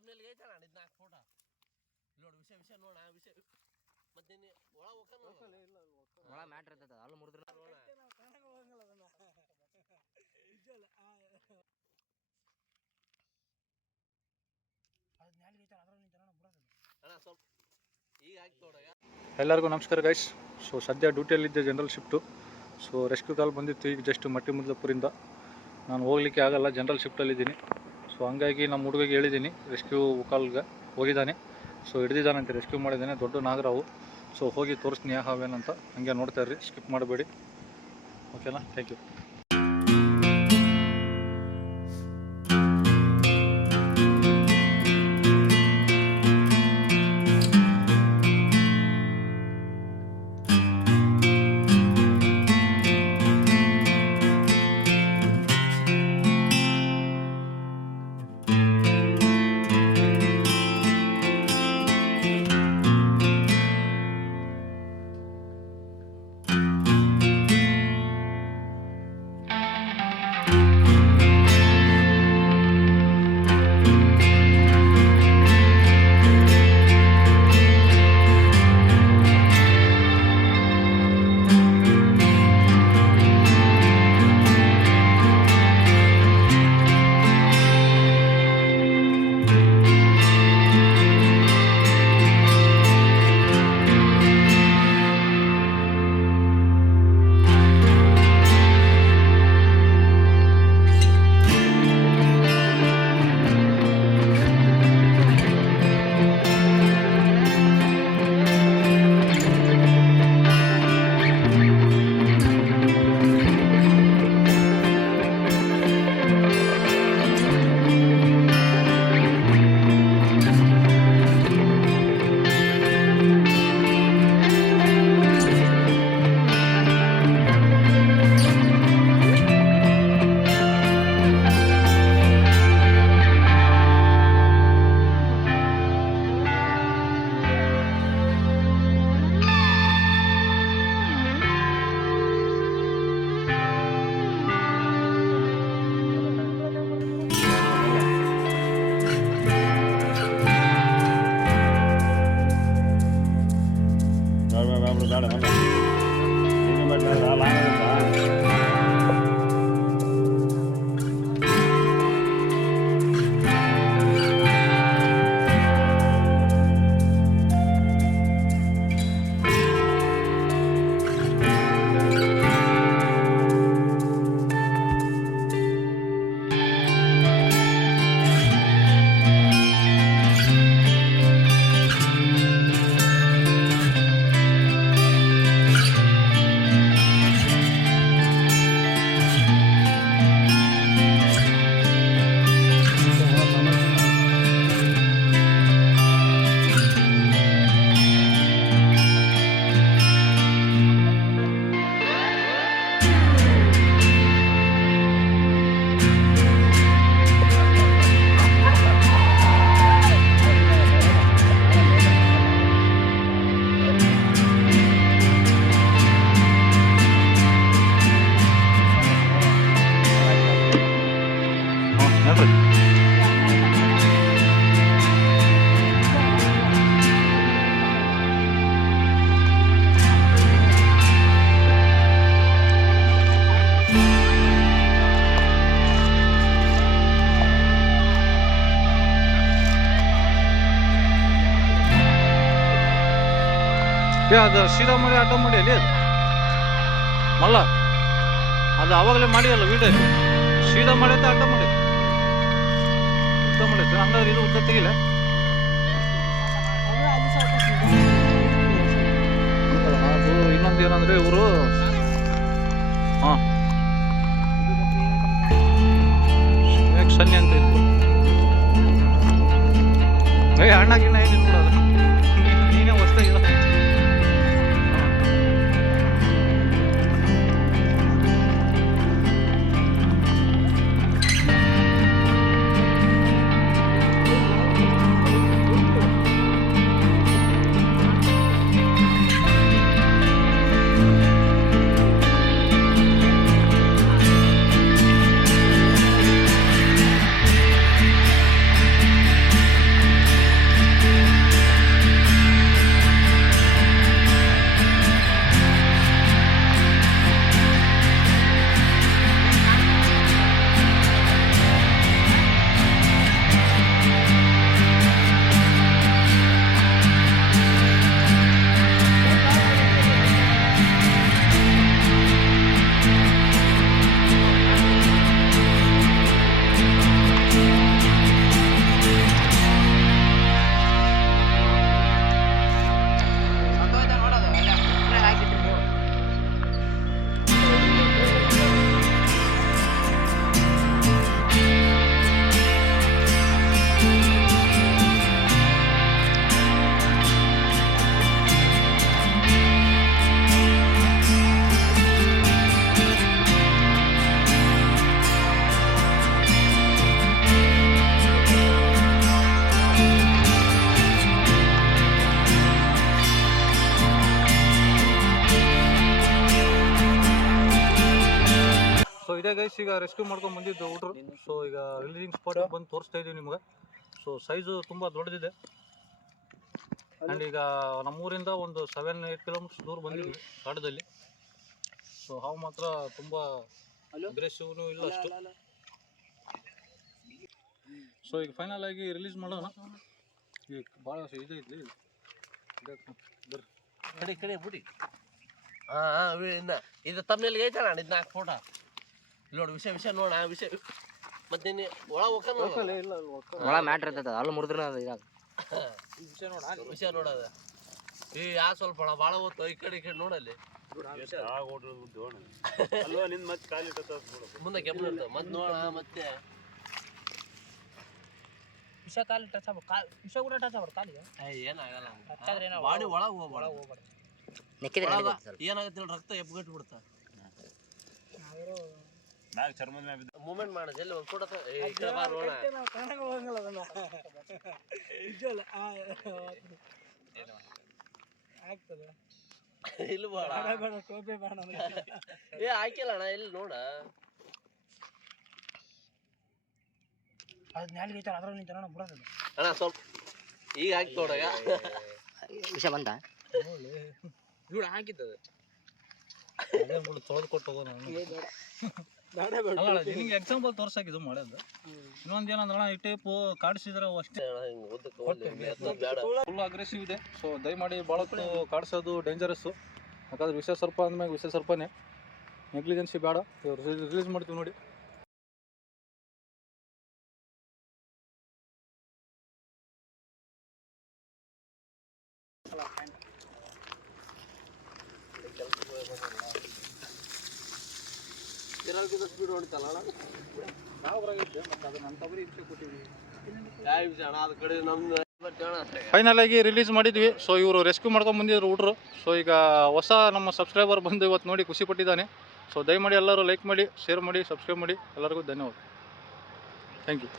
ತಮ್ಮಲ್ಲಿ ಐತಣ್ಣ ಇದು 4 ಫೋಟೋ ನೋಡು ವಿಷಯ ನೋಡ ವಿಷಯ ಮತ್ತೆ ಒಳ ಮ್ಯಾಟ್ರ್ ಇರ್ತದ ಅಲ್ಲಿ ಮುರಿದ್ರೆ ಎಲ್ಲರಿಗೂ ನಮಸ್ಕಾರ ಗೈಸ್. ಸೊ ಸದ್ಯ ಡ್ಯೂಟಿಯಲ್ಲಿದ್ದೆ, ಜನರಲ್ ಶಿಫ್ಟು. ಸೊ ರೆಸ್ಕ್ಯೂ ಕಾಲ್ ಬಂದಿತ್ತು ಈಗ ಜಸ್ಟ್ ಮಟ್ಟಿಮುದ್ಲಾಪುರಿಂದ. ನಾನು ಹೋಗ್ಲಿಕ್ಕೆ ಆಗಲ್ಲ, ಜನರಲ್ ಶಿಫ್ಟಲ್ಲಿದ್ದೀನಿ. ಸೊ ಹಂಗಾಗಿ ನಮ್ಮ ಹುಡುಗಿಗೆ ಹೇಳಿದ್ದೀನಿ, ರೆಸ್ಕ್ಯೂ ಕಾಲ್ಗೆ ಹೋಗಿದ್ದಾನೆ. ಸೊ ಹಿಡಿದಿದ್ದಾನಂತೆ, ರೆಸ್ಕ್ಯೂ ಮಾಡಿದ್ದಾನೆ, ದೊಡ್ಡ ನಾಗರಾವು. ಸೊ ಹೋಗಿ ತೋರಿಸ್ತೀನಿ ಯಾವೇನಂತ, ಹಂಗೆ ನೋಡ್ತಾ ಇರ್ರಿ, ಸ್ಕಿಪ್ ಮಾಡಬೇಡಿ. ಓಕೆನಾ? Thank you. ಅದು ಸೀದಾ ಮಾಡಿ ಆಟೋ ಮಾಡಿ ಅಲ್ಲಿ ಅದು ಮಲ್ಲ ಅದು ಆವಾಗಲೇ ಮಾಡಿಯಲ್ಲ ವೀಡಿಯೋ ಸೀದಾ ಮಾಡೈತೆ ಆಟೋ ಮಾಡಿ ಉದ್ದ ಮಾಡೈತೆ ಹಂಗಾದ್ರೆ ಇದು ಉದ್ದ ತೆಗಿಲ್ಲ. ಅದು ಇನ್ನೊಂದು ಏನಂದ್ರೆ ಇವರು ಸನ್ನಿ ಅಂತ ಇತ್ತು ಅಣ್ಣ ಗಿಣ್ಣ ಏನಿತ್ತು ಅದು ನೀನೇ ಹೊಸ್ತಾಗಿಲ್ಲ. ಇದೇ ಗೈಸ್ ಈಗ ರೆಸ್ಕ್ಯೂ ಮಾಡ್ಕೊಂಡು ಬಂದಿದ್ದು ಹುಡ್ರು. ಸೊ ಈಗ ರಿಲೀಸಿಂಗ್ ಸ್ಪಾಟ್ ಬಂದು ತೋರಿಸ್ತಾ ಇದೀವಿ ನಿಮ್ಗೆ. ಸೊ ಸೈಜು ತುಂಬ ದೊಡ್ಡದಿದೆ. ಆ್ಯಂಡ್ ಈಗ ನಮ್ಮೂರಿಂದ ಒಂದು 7-8 ಕಿಲೋಮೀಟರ್ಸ್ ದೂರ ಬಂದಿದ್ವಿ ಕಾಡದಲ್ಲಿ. ಸೊ ಹಾವು ಮಾತ್ರ ತುಂಬ ಅಗ್ರೆಸಿವ್ನು ಇಲ್ಲ ಅಷ್ಟು. ಸೊ ಈಗ ಫೈನಲ್ ಆಗಿ ರಿಲೀಸ್ ಮಾಡೋಣ. ಈಗ ಭಾಳ ಇದು ಐತಿ ಬರ್ರಿ ಕಡೆ ಬಿಡಿ. ಹಾಂ ಇದು ತಮ್ಮನೆಲ್ಲಿಗೆ ಐತಣ್ಣ, ಇದು 4 ಫೋಟೋ ನೋಡಿ. ವಿಷಯ ನೋಡ ವಿಷಯ ಮತ್ತೆ ನೀನು ಒಳ ಹೋಗ್ಕಲ್ಲ. ಇಲ್ಲ ಒಳ ಮ್ಯಾಟ್ರ್ ಇರ್ತದ ಅಲ್ಲ ಮುರಿದ್ರೆ ಇದಾಗ ವಿಷಯ ನೋಡದ ಈ ಯಾ ಸ್ವಲ್ಪ ಭಾಳ ಹೊತ್ತು ಈ ಕಡೆ ನೋಡಲ್ಲಿ ಮುಂದೆ ಕೆಮ್ಮು ಇರ್ತದೆ ಮತ್ತೆ ನೋಡ. ಮತ್ತೆ ವಿಷ ಕಾಲಿ ಟಚ್ ಆಗ್ಬೇಕು, ವಿಷ ಕೂಡ ಟಚ್ ಆಗ್ಬಾರ್ದು ಕಾಲಿಗೆ. ಏನಾಗಲ್ಲ, ಬಾಡಿ ಒಳಗೆ ಹೋಗ್ಬಾರ್ದು. ಏನಾಗುತ್ತೆ ರಕ್ತ ಎಪ್ಪಗಟ್ಟು ಬಿಡ್ತಾ. ಮೂಮೆಂಟ್ ಮಾಡ ಜಲ್ದಿ ಒಂದು ಫೋಟೋ ನೋಡ. ಇಲ್ಲಿ ಹಾಕಿಲ್ಲ ಅಣ್ಣ, ಇಲ್ಲಿ ನೋಡ. ಅಣ್ಣ ಸ್ವಲ್ಪ ಈಗ ಹಾಕಿ ನೋಡಗ ವಿಷ ಬಂತ ನೋಡ ಹಾಕಿತ್ತದ ತೊಳೆದು ಕೊಟ್ಟು ಹೋಗೋಣ. ನಿನಗೆ ಎಕ್ಸಾಂಪಲ್ ತೋರ್ಸಕ್ಕೆ ಇದು ಮಾಡೋದು. ಇನ್ನೊಂದು ಏನಂದ್ರೆ ಈ ಟೈಪು ಕಾಡಿಸಿದ್ರೆ ಅಷ್ಟೇ ಫುಲ್ ಅಗ್ರೆಸಿವ್ ಇದೆ. ಸೊ ದಯಮಾಡಿ ಭಾಳ ಕಾಡಿಸೋದು ಡೇಂಜರಸ್ಸು. ಯಾಕಂದ್ರೆ ವಿಷ ಸರ್ಪ ಅಂದ್ಮೇಲೆ ವಿಷ ಸರ್ಪನೇ, ನೆಗ್ಲಿಜೆನ್ಸಿ ಬೇಡ. ರಿಲೀಸ್ ಮಾಡ್ತೀವಿ ನೋಡಿ. ಸ್ಪೀಡ್ ಹೊಡಿತಲ್ಲ ಫೈನಲ್ ಆಗಿ ರಿಲೀಸ್ ಮಾಡಿದ್ವಿ. ಸೊ ಇವರು ರೆಸ್ಕ್ಯೂ ಮಾಡ್ಕೊಂಡು ಬಂದಿದ್ರು ಹುಡ್ರು. ಸೊ ಈಗ ಹೊಸ ನಮ್ಮ ಸಬ್ಸ್ಕ್ರೈಬರ್ ಬಂದು ಇವತ್ತು ನೋಡಿ ಖುಷಿ ಪಟ್ಟಿದ್ದಾನೆ. ಸೊ ದಯಮಾಡಿ ಎಲ್ಲರೂ ಲೈಕ್ ಮಾಡಿ, ಶೇರ್ ಮಾಡಿ, ಸಬ್ಸ್ಕ್ರೈಬ್ ಮಾಡಿ. ಎಲ್ಲರಿಗೂ ಧನ್ಯವಾದ. Thank you.